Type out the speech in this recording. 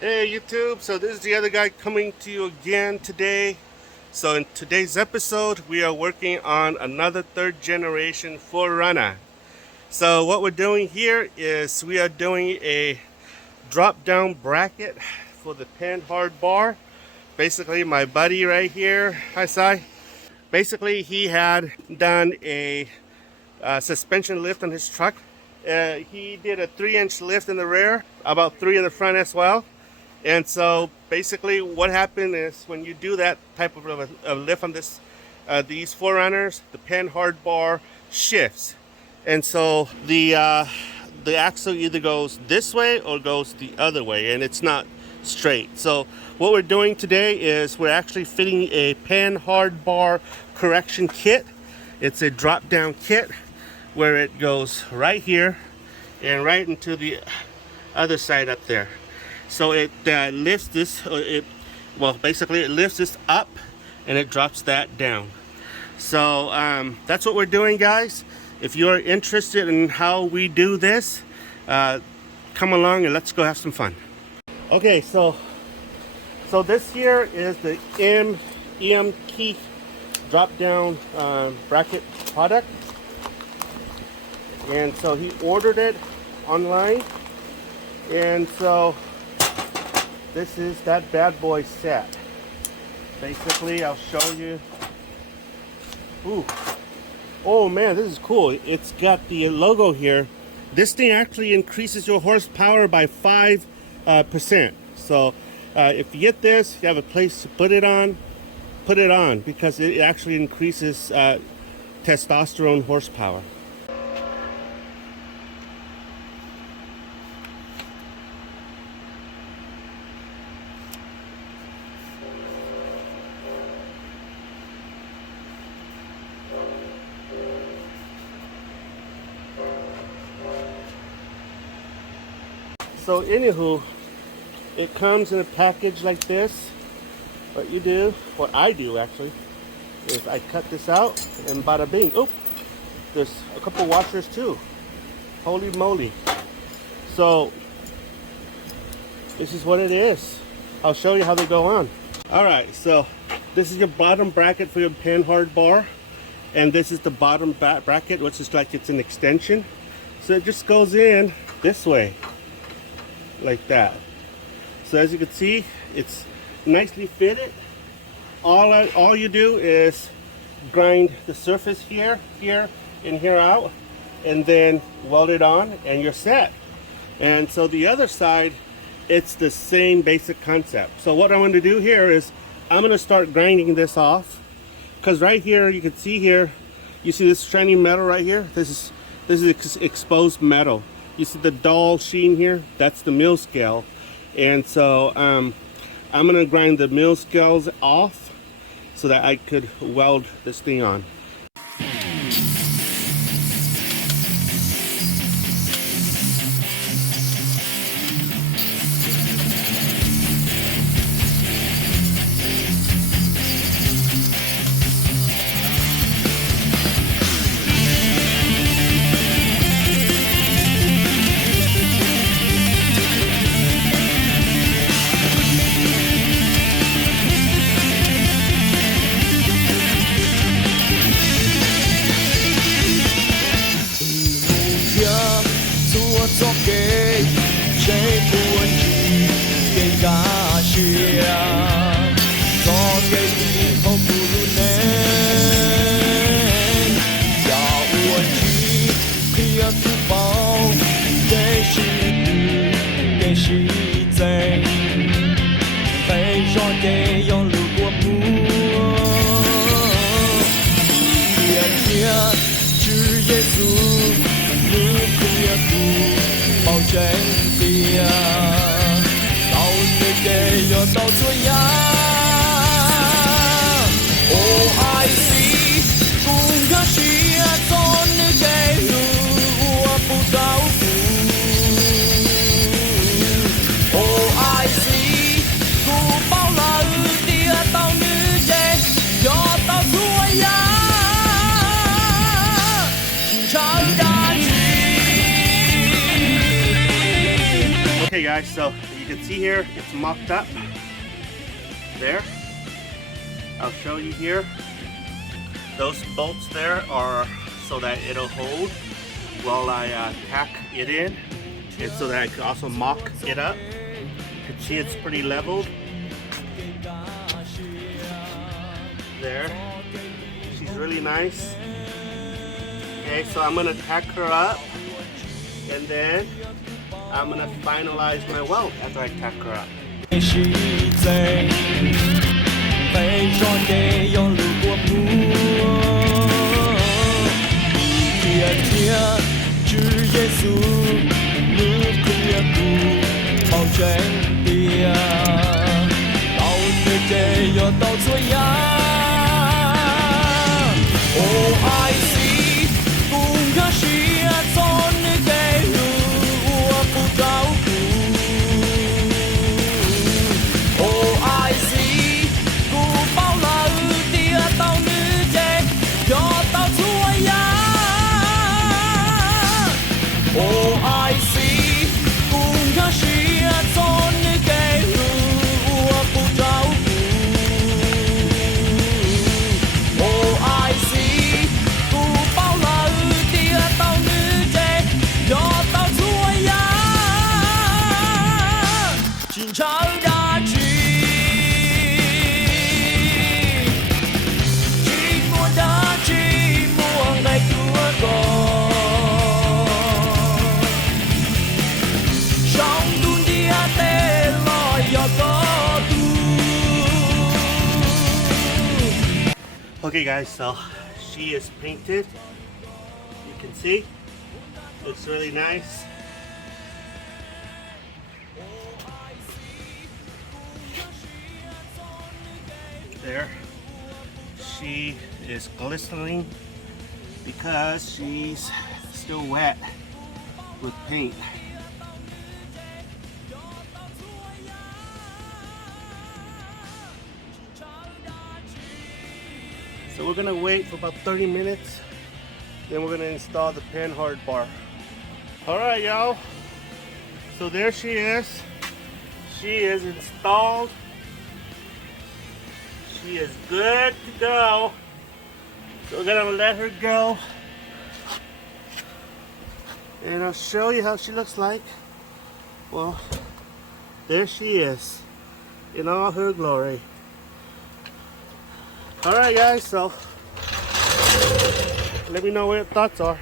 Hey YouTube, so this is the other guy coming to you again today. So in today's episode, we are working on another third generation 4Runner. So what we're doing here is we are doing a drop down bracket for the Panhard bar. Basically my buddy right here, hi Sai. Basically he had done a suspension lift on his truck. He did a 3-inch lift in the rear, about 3 in the front as well. And so basically what happened is when you do that type of a lift on this, these 4Runners, the Panhard bar shifts. And so the axle either goes this way or goes the other way, and it's not straight. So what we're doing today is we're actually fitting a Panhard bar correction kit. It's a drop down kit where it goes right here and right into the other side up there. So it lifts this, basically it lifts this up and it drops that down. So that's what we're doing, guys. If you're interested in how we do this, come along and let's go have some fun. Okay, so this here is the Eimkeith drop down bracket product. And so he ordered it online. And so this is that bad boy set. Basically, I'll show you. Ooh. Oh man, this is cool. It's got the logo here. This thing actually increases your horsepower by 5%. So if you get this, you have a place to put it on because it actually increases testosterone horsepower. So anywho, it comes in a package like this. What you do, what I do actually, is I cut this out and bada bing. Oh, there's a couple washers too. Holy moly. So this is what it is. I'll show you how they go on. Alright, so this is your bottom bracket for your Panhard bar. And this is the bottom bracket, which is like it's an extension. So it just goes in this way. Like that. So as you can see, it's nicely fitted. All you do is grind the surface here, and here out, and then weld it on, and you're set. And so the other side, it's the same basic concept. So what I'm going to do here is I'm going to start grinding this off, because right here you can see here, you see this shiny metal right here. This is exposed metal. You see the dull sheen here? That's the mill scale. And so I'm going to grind the mill scales off so that I could weld this thing on. Okay guys, so you can see here, it's mocked up. There. I'll show you here. Those bolts there are so that it'll hold while I tack it in, and so that I can also mock it up. You can see it's pretty leveled. There. She's really nice. Okay, so I'm gonna tack her up, and then I'm gonna finalize my weld after I tack her up. 悲壮的用路过幕，一天天主耶稣，你苦也苦，保证的，到你这要到这样，哦爱惜，不可惜从你给我不照顾，哦爱惜。Okay guys, so she is painted. You can see, looks really nice. There, she is glistening because she's still wet with paint. So we're gonna wait for about 30 minutes, then we're gonna install the Panhard bar. Alright y'all, so there she is. She is installed. She is good to go. So we're gonna let her go. And I'll show you how she looks like. Well, there she is in all her glory. Alright guys, so let me know what your thoughts are.